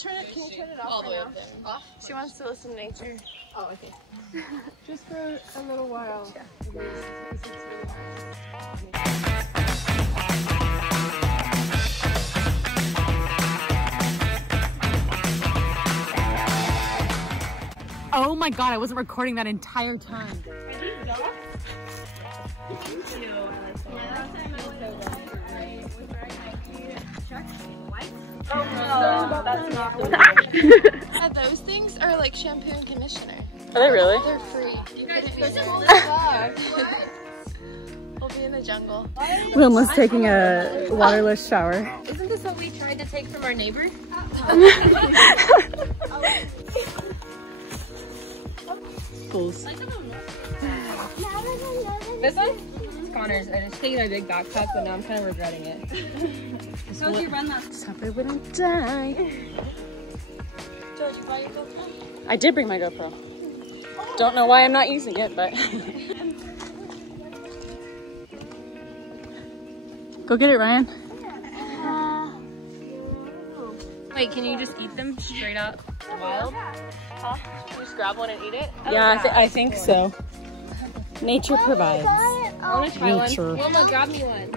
turn it. Can you turn it off? All the way up there. Off? She wants to listen to nature. Oh, okay. Just for a little while. Yeah. Oh my god, I wasn't recording that entire time. Are these dogs? Oh no, that's not the one. Those things are like shampoo and conditioner. Are they really? They're free. You couldn't use them. We'll be in the jungle. Wilma's taking a waterless shower. Isn't this what we tried to take from our neighbor? Fools. This one? It's Connor's. I just taken my big backpack, but now I'm kind of regretting it. How did you run that? Stop it, we don't die. George, you brought your GoPro? I did bring my GoPro. Don't know why I'm not using it, but. Go get it, Ryan. Wait, can you just eat them straight up wild? Huh? Can you just grab one and eat it? Yeah, I think so. Nature provides. I want to try Nature. one. Wilma, grab me one.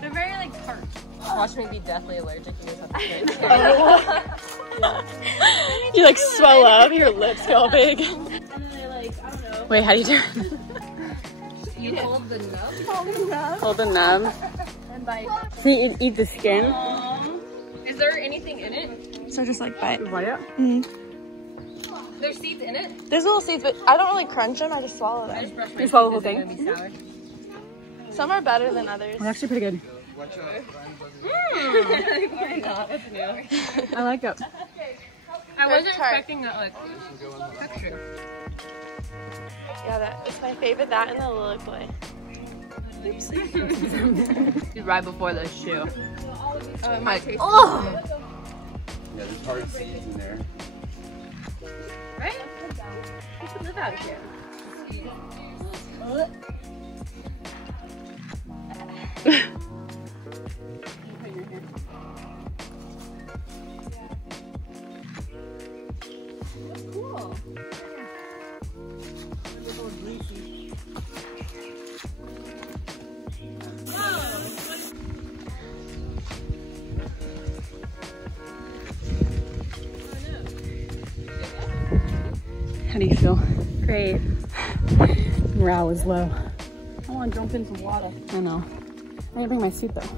They're very like tart. Watch me be deathly allergic. You just have to You like swell up, your lips go big. And then they're like, I don't know. Wait, how do you do it? You hold the nub. Hold the nub. And bite. So you eat the skin? Is there anything in it? So just like bite. Bite it? There's seeds in it? There's little seeds, but I don't really crunch them. I just swallow I them. just brush my You swallow the teeth. whole Is it gonna be sour? Some are better than others. Well, actually pretty good. Why not? That's new. I like it. I wasn't tart. expecting that like texture. Yeah, that is my favorite. That and the lily boy. Right before the shoe. My Oh! Yeah, there's hard seeds in there. Right? You should live out here. Cool. How do you feel? Great. Morale is low. I want to jump into water. I know. I didn't bring my suit though.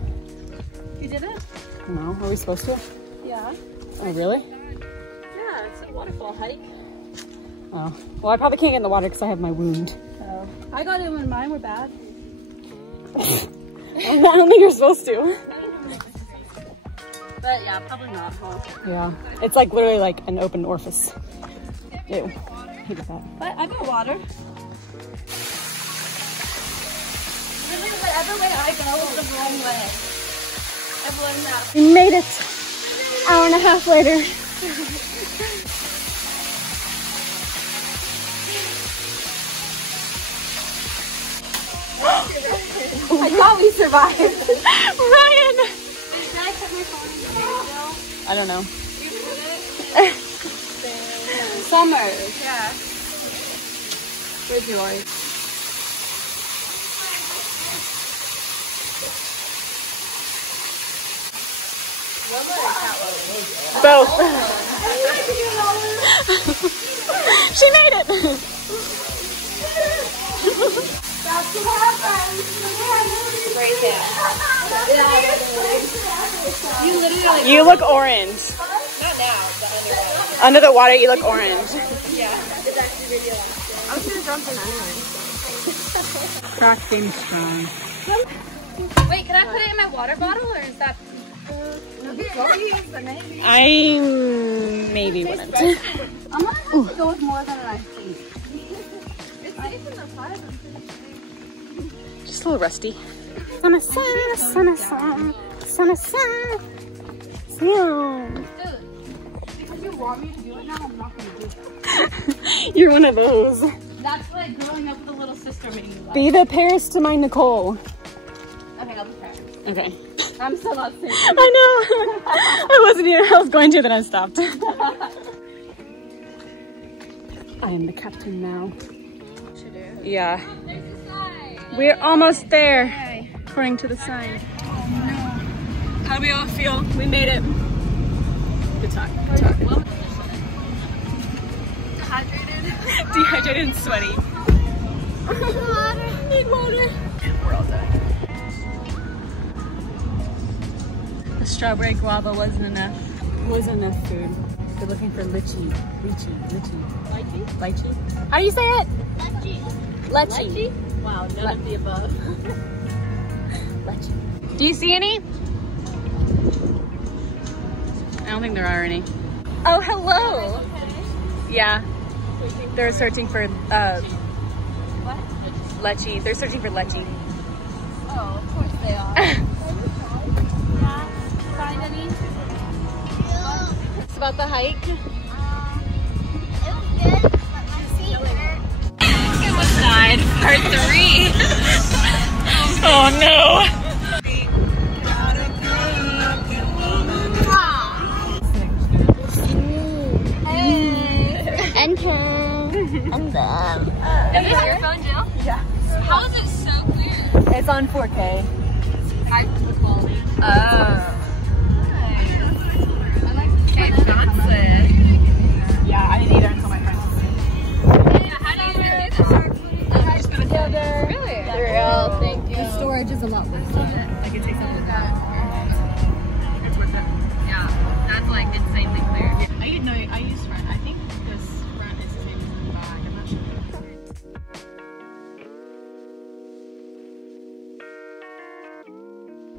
You did it? No, are we supposed to? Yeah. Oh, really? Yeah, it's a waterfall hike. Oh. Well, I probably can't get in the water because I have my wound. Oh. I got it when mine were bad. I don't think you're supposed to. But yeah, probably not, huh? Yeah. It's like literally like an open orifice. Ew. Hated that. But I got water. Really, whatever way I go is the wrong way. I've learned that. We made it! Hour and a half later. I thought we survived. Ryan! Did I put my phone in the video? I don't know. You put it? Summer. Yeah. Where's yours? Both. She made it! That's what happens. Right there. You literally. You look orange. Not now, but anyway. Under the water, you look orange. Yeah. It's actually really awesome. I was gonna jump in anyway. Crack game strong. Wait, can I put it in my water bottle or is that? I maybe wouldn't. I'm gonna have to go with more than an ice cream. It's nice in the pot. Just a little rusty. Sun, sun, sun, sun, sun, sun. Dude, because you want me to do it now, I'm not gonna do it. You're one of those. That's like growing up with a little sister made me laugh. Be the Paris to my Nicole. Okay, I'll be fair. Okay. I'm still not safe. I know. I wasn't here. I was going to, then I stopped. I am the captain now. Yeah. We're almost there, according to the sign. How do we all feel? We made it. Good talk. Good talk. Dehydrated. Dehydrated and sweaty. Water. Need water. We're all dying. The strawberry guava wasn't enough. Wasn't enough food. We're looking for lychee. Lychee. Lychee? How do you say it? Lychee. Wow, none of the above. Lychee. Do you see any? I don't think there are any. Oh, hello. Okay. Yeah. They're searching for What? lychee. They're searching for lychee. Oh, of course they are. Find any? It's about the hike. It was good, but my feet hurt. Side part 3. Oh no. And them. Is this your phone, Jill? Yeah. How is it so clear? It's on 4K. High quality. Oh. It's fancy. Yeah, I didn't either until my friend. Yeah, how do you even do this? Just put it together. Really? Real, thank you. The storage is a lot worse. I can take something like that. It's worth it. Yeah, that's like insanely clear. I didn't know. I used front. I think this front is the same as the back. I'm not sure.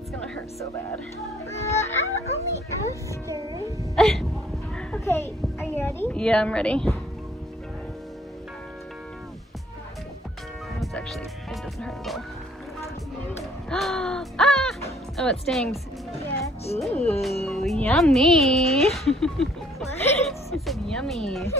It's gonna hurt so bad. I'm only scared. Okay, are you ready? Yeah, I'm ready. It's actually, it doesn't hurt at all. Ah! Oh, it stings. Yes. Ooh, yummy. What? I said yummy.